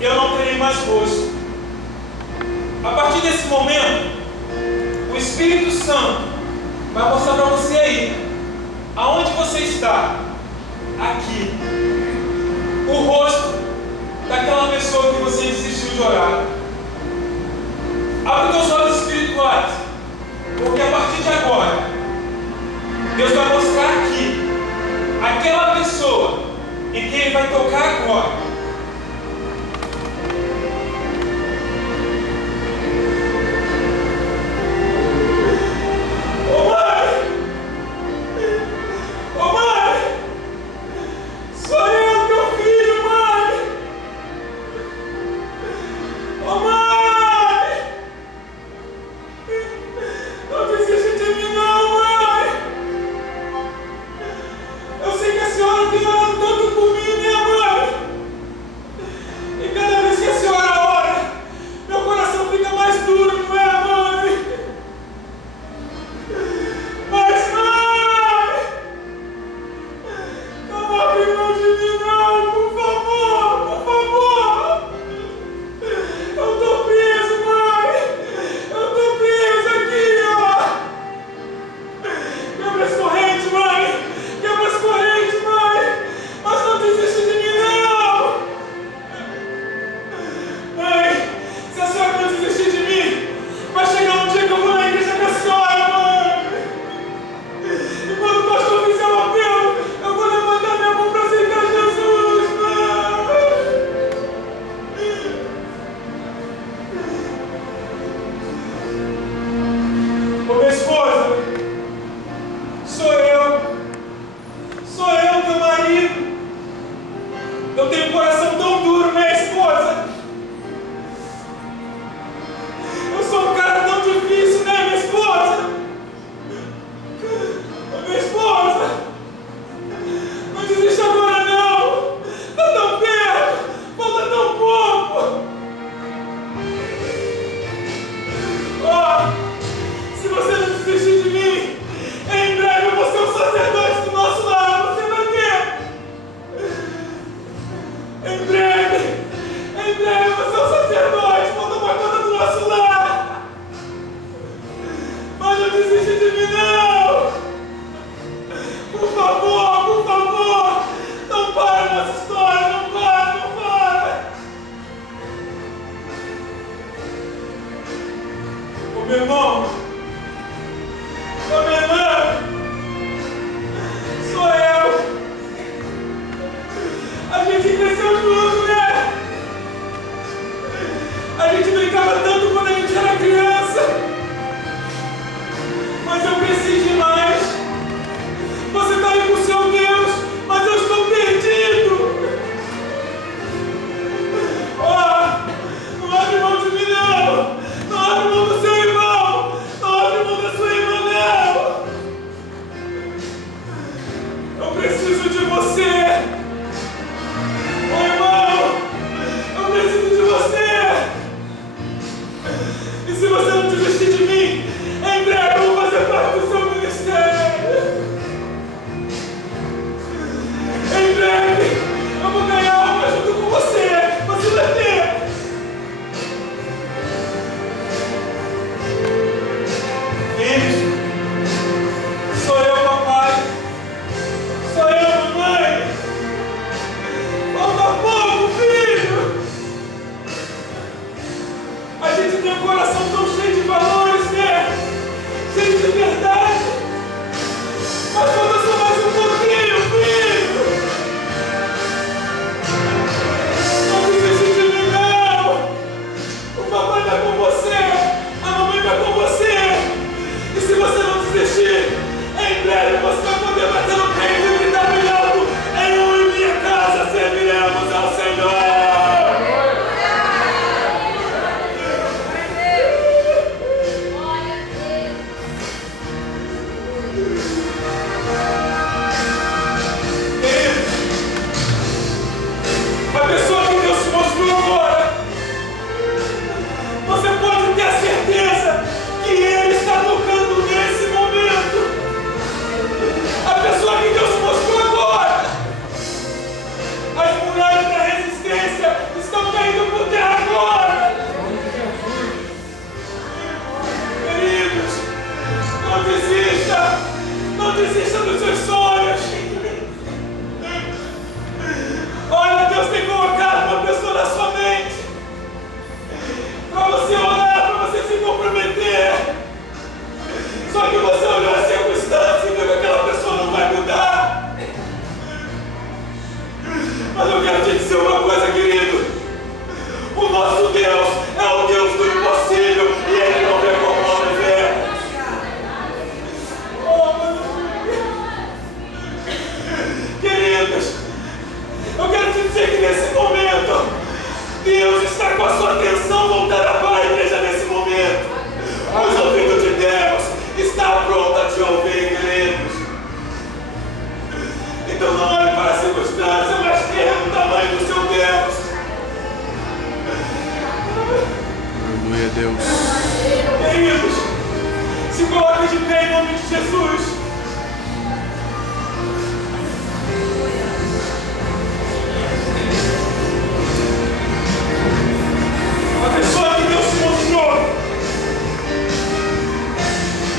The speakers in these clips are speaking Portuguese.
eu não terei mais rosto. A partir desse momento, o Espírito Santo vai mostrar para você aí, aonde você está, aqui, o rosto daquela pessoa que você desistiu de orar. Abre os olhos espirituais, porque a partir de agora, Deus vai mostrar aqui, aquela pessoa em quem Ele vai tocar agora. Meu irmão, minha irmã, sou eu. A gente cresceu junto, né? A gente brincava tanto quando a gente era criança, mas eu cresci demais. Você está aí com o seu Deus, mas eu estou perdido. Não abre mão de mim, não. Não abre mão do seu irmão. te dizer uma coisa, querido. O nosso Deus é o Deus do impossível e Ele não vê como o homem vê. Queridos, eu quero te dizer que nesse momento, Deus está com a sua atenção voltada para a igreja nesse momento. Os ouvidos de Deus estão prontos a te ouvir, queridos. Então não olhe para a circunstância, mas queira o tamanho do seu Deus. Aleluia, Deus. Queridos, se coloque de pé em nome de Jesus. A pessoa que Deus te mostrou,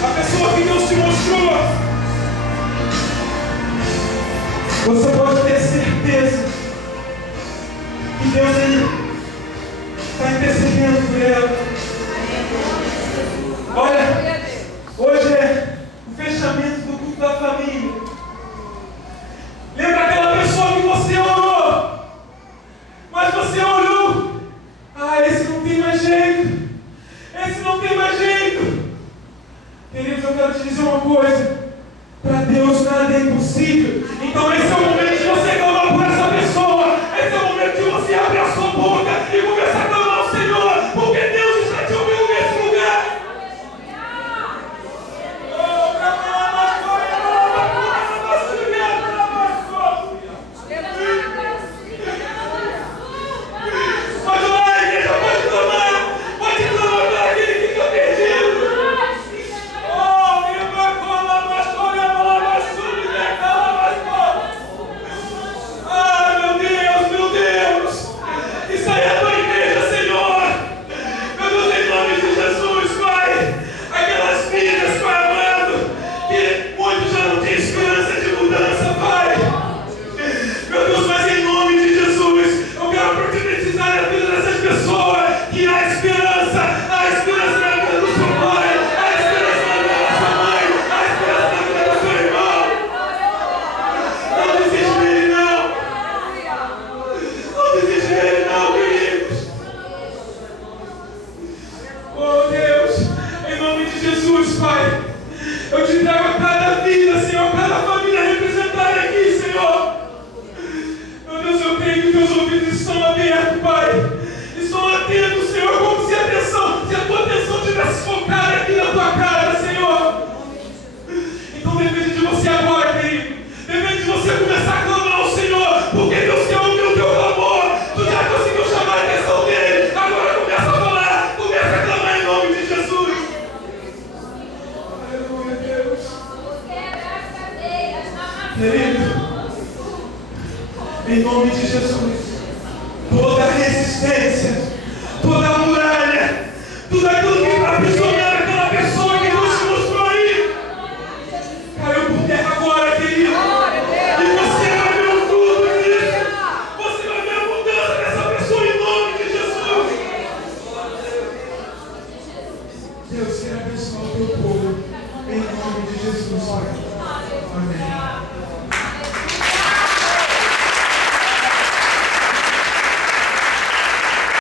a pessoa que Deus te mostrou, você pode ter certeza que Deus está intercedendo por ela. Olha, hoje é o fechamento do culto da família. Lembra aquela pessoa que você orou, mas você olhou, esse não tem mais jeito, esse não tem mais jeito. Queridos, eu quero te dizer uma coisa, para Deus nada é impossível. Então esse é o momento de você clamar por essa pessoa, esse é o momento de você abrir a sua boca e começar a clamar ao Senhor, porque Deus está te ouvindo nesse lugar. Em nome de Jesus, toda resistência, toda muralha, tudo aquilo que está aprisionando aquela pessoa que Deus te mostrou aí, caiu por terra agora, querido. E você vai ver o fruto disso. Você vai ver a mudança dessa pessoa em nome de Jesus. Deus quer abençoar o teu povo em nome de Jesus, Pai. Amém.